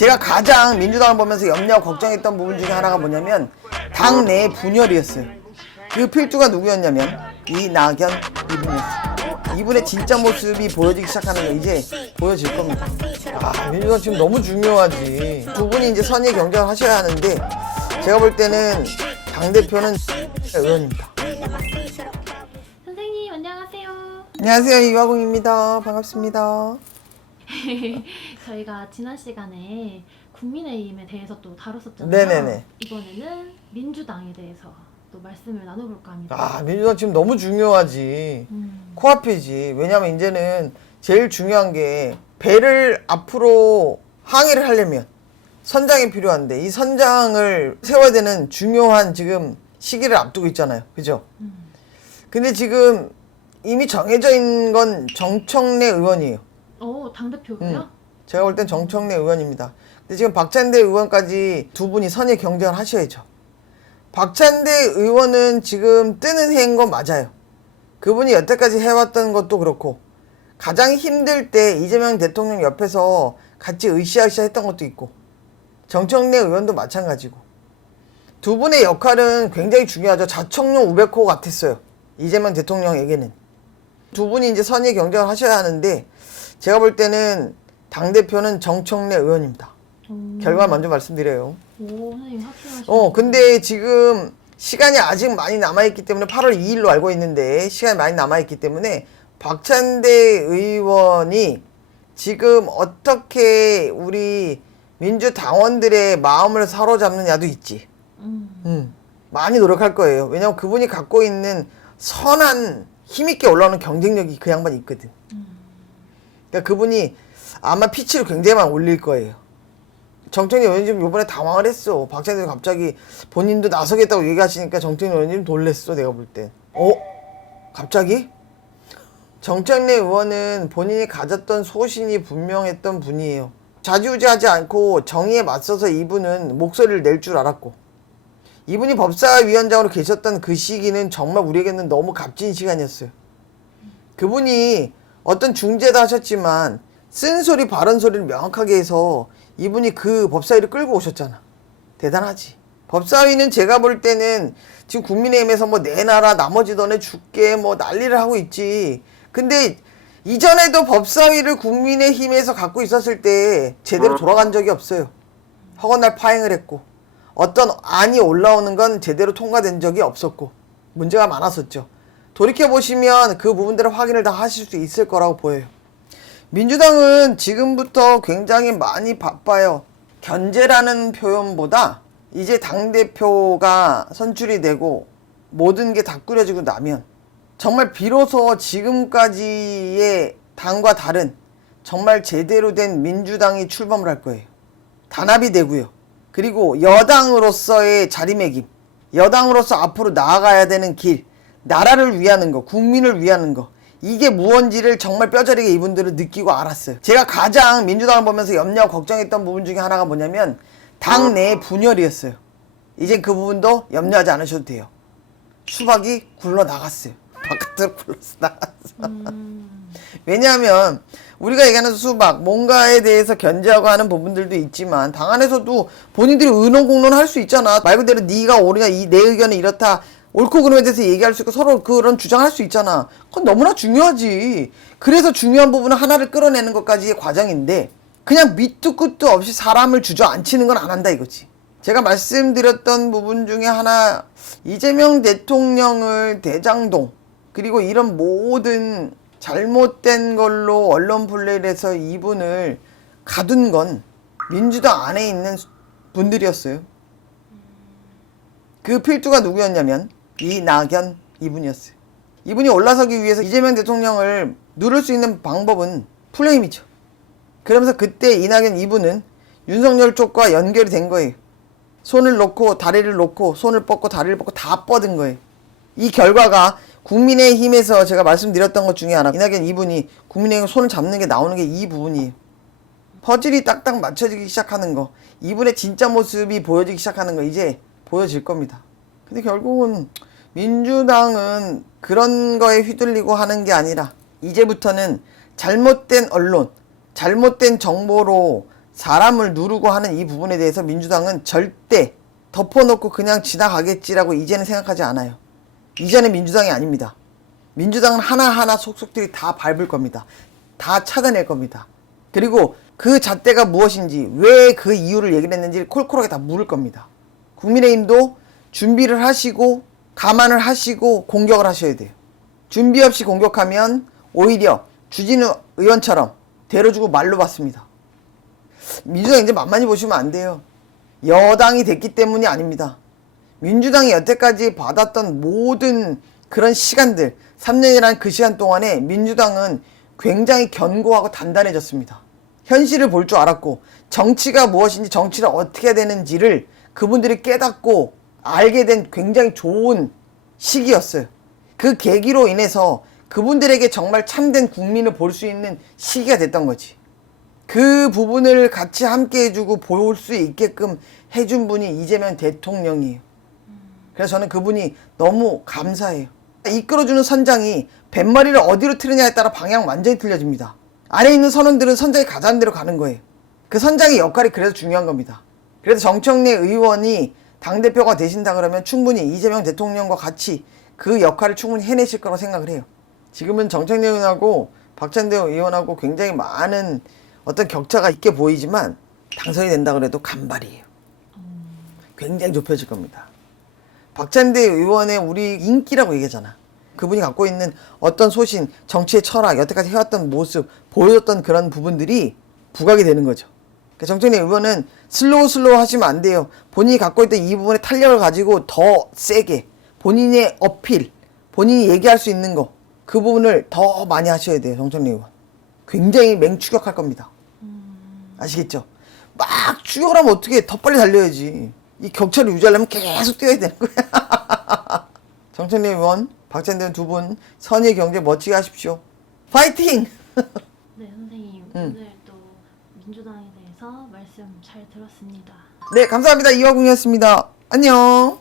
제가 가장 민주당을 보면서 염려하고 걱정했던 부분 중에 하나가 뭐냐면 당내 분열이었어요. 그 필두가 누구였냐면 이낙연 이분이었어요. 이분의 진짜 모습이 보여지기 시작하는 거 이제 보여질 겁니다. 아, 민주당 지금 너무 중요하지. 두 분이 이제 선의 경쟁을 하셔야 하는데 제가 볼 때는 당대표는 의원입니다. 선생님 안녕하세요. 안녕하세요, 이화공입니다. 반갑습니다. 저희가 지난 시간에 국민의힘에 대해서 또 다뤘었잖아요. 네네네. 이번에는 민주당에 대해서 또 말씀을 나눠볼까 합니다. 아, 민주당 지금 너무 중요하지. 코앞이지. 왜냐면 이제는 제일 중요한 게 배를 앞으로 항해를 하려면 선장이 필요한데 이 선장을 세워야 되는 중요한 지금 시기를 앞두고 있잖아요. 그죠? 근데 지금 이미 정해져 있는 건 정청래 의원이에요. 당대표로요? 제가 볼 땐 정청래 의원입니다. 근데 지금 박찬대 의원까지 두 분이 선의 경쟁을 하셔야죠. 박찬대 의원은 지금 뜨는 해인 건 맞아요. 그분이 여태까지 해왔던 것도 그렇고 가장 힘들 때 이재명 대통령 옆에서 같이 으쌰으쌰 했던 것도 있고 정청래 의원도 마찬가지고 두 분의 역할은 굉장히 중요하죠. 자청용 우백호 같았어요. 이재명 대통령에게는. 두 분이 이제 선의 경쟁을 하셔야 하는데 제가 볼 때는 당대표는 정청래 의원입니다. 결과 먼저 말씀드려요. 오, 선생님 확실하시죠? 근데 지금 시간이 아직 많이 남아있기 때문에 8월 2일로 알고 있는데 시간이 많이 남아있기 때문에 박찬대 의원이 지금 어떻게 우리 민주당원들의 마음을 사로잡느냐도 있지. 많이 노력할 거예요. 왜냐면 그분이 갖고 있는 선한 힘있게 올라오는 경쟁력이 그 양반이 있거든. 그러니까 그분이 아마 피치를 굉장히 많이 올릴 거예요. 정청래 의원님 요번에 당황을 했어. 박찬대 갑자기 본인도 나서겠다고 얘기하시니까 정청래 의원님 놀랬어. 내가 볼 때. 갑자기? 정청래 의원은 본인이 가졌던 소신이 분명했던 분이에요. 좌지우지하지 않고 정의에 맞서서 이분은 목소리를 낼 줄 알았고 이분이 법사위원장으로 계셨던 그 시기는 정말 우리에게는 너무 값진 시간이었어요. 그분이 어떤 중재도 하셨지만 쓴소리 바른소리를 명확하게 해서 이분이 그 법사위를 끌고 오셨잖아. 대단하지. 법사위는 제가 볼 때는 지금 국민의힘에서 뭐 내놔라 나머지 너네 줄게 뭐 난리를 하고 있지. 근데 이전에도 법사위를 국민의힘에서 갖고 있었을 때 제대로 돌아간 적이 없어요. 허건날 파행을 했고 어떤 안이 올라오는 건 제대로 통과된 적이 없었고 문제가 많았었죠. 돌이켜보시면 그 부분들을 확인을 다 하실 수 있을 거라고 보여요. 민주당은 지금부터 굉장히 많이 바빠요. 견제라는 표현보다 이제 당대표가 선출이 되고 모든 게 다 꾸려지고 나면 정말 비로소 지금까지의 당과 다른 정말 제대로 된 민주당이 출범을 할 거예요. 단합이 되고요. 그리고 여당으로서의 자리매김, 여당으로서 앞으로 나아가야 되는 길, 나라를 위하는 거, 국민을 위하는 거 이게 무언지를 정말 뼈저리게 이분들은 느끼고 알았어요. 제가 가장 민주당을 보면서 염려하고 걱정했던 부분 중에 하나가 뭐냐면 당내 분열이었어요. 이제 그 부분도 염려하지 않으셔도 돼요. 수박이 굴러나갔어요. 바깥으로 굴러서 나갔어. 왜냐하면 우리가 얘기하는 수박 뭔가에 대해서 견제하고 하는 부분들도 있지만 당 안에서도 본인들이 의논공론 할 수 있잖아. 말 그대로 네가 옳으냐 내 의견은 이렇다. 옳고 그름에 대해서 얘기할 수 있고 서로 그런 주장할 수 있잖아. 그건 너무나 중요하지. 그래서 중요한 부분은 하나를 끌어내는 것까지의 과정인데 그냥 밑도 끝도 없이 사람을 주저앉히는 건 안 한다 이거지. 제가 말씀드렸던 부분 중에 하나 이재명 대통령을 대장동 그리고 이런 모든 잘못된 걸로 언론 플레이를 해서 이분을 가둔 건 민주당 안에 있는 분들이었어요. 그 필두가 누구였냐면 이낙연 이분이었어요. 이분이 올라서기 위해서 이재명 대통령을 누를 수 있는 방법은 플레임이죠. 그러면서 그때 이낙연 이분은 윤석열 쪽과 연결이 된 거예요. 손을 놓고 다리를 놓고 손을 뻗고 다리를 뻗고 다 뻗은 거예요. 이 결과가 국민의힘에서 제가 말씀드렸던 것 중에 하나 이낙연 이분이 국민의힘 손을 잡는 게 나오는 게 이 부분이에요. 퍼즐이 딱딱 맞춰지기 시작하는 거 이분의 진짜 모습이 보여지기 시작하는 거 이제 보여질 겁니다. 근데 결국은 민주당은 그런 거에 휘둘리고 하는 게 아니라 이제부터는 잘못된 언론, 잘못된 정보로 사람을 누르고 하는 이 부분에 대해서 민주당은 절대 덮어놓고 그냥 지나가겠지라고 이제는 생각하지 않아요. 이제는 민주당이 아닙니다. 민주당은 하나하나 속속들이 다 밟을 겁니다. 다 찾아낼 겁니다. 그리고 그 잣대가 무엇인지, 왜 그 이유를 얘기를 했는지 콜콜하게 다 물을 겁니다. 국민의힘도 준비를 하시고 감안을 하시고 공격을 하셔야 돼요. 준비 없이 공격하면 오히려 주진우 의원처럼 데려주고 말로 받습니다. 민주당 이제 만만히 보시면 안 돼요. 여당이 됐기 때문이 아닙니다. 민주당이 여태까지 받았던 모든 그런 시간들, 3년이라는 그 시간 동안에 민주당은 굉장히 견고하고 단단해졌습니다. 현실을 볼 줄 알았고 정치가 무엇인지 정치를 어떻게 해야 되는지를 그분들이 깨닫고 알게 된 굉장히 좋은 시기였어요. 그 계기로 인해서 그분들에게 정말 참된 국민을 볼 수 있는 시기가 됐던 거지. 그 부분을 같이 함께 해주고 볼 수 있게끔 해준 분이 이재명 대통령이에요. 그래서 저는 그분이 너무 감사해요. 이끌어주는 선장이 뱃머리를 어디로 틀느냐에 따라 방향 완전히 틀려집니다. 안에 있는 선원들은 선장이 가자는 대로 가는 거예요. 그 선장의 역할이 그래서 중요한 겁니다. 그래서 정청래 의원이 당대표가 되신다 그러면 충분히 이재명 대통령과 같이 그 역할을 충분히 해내실 거라고 생각을 해요. 지금은 정청래 의원하고 박찬대 의원하고 굉장히 많은 어떤 격차가 있게 보이지만 당선이 된다 그래도 간발이에요. 굉장히 좁혀질 겁니다. 박찬대 의원의 우리 인기라고 얘기하잖아. 그분이 갖고 있는 어떤 소신, 정치의 철학, 여태까지 해왔던 모습, 보여줬던 그런 부분들이 부각이 되는 거죠. 정청래 의원은 슬로우 하시면 안 돼요. 본인이 갖고 있던 이 부분의 탄력을 가지고 더 세게 본인의 어필, 본인이 얘기할 수 있는 거, 그 부분을 더 많이 하셔야 돼요. 정청래 의원. 굉장히 맹추격할 겁니다. 아시겠죠? 막 추격하면 어떻게 더 빨리 달려야지. 이 격차를 유지하려면 계속 뛰어야 되는 거야. 정청래 의원, 박찬대 의원 두 분 선의 경제 멋지게 하십시오. 파이팅! 네, 선생님. 오늘 또 민주당에 대해서 말씀 잘 들었습니다. 네, 감사합니다. 이화궁이었습니다. 안녕.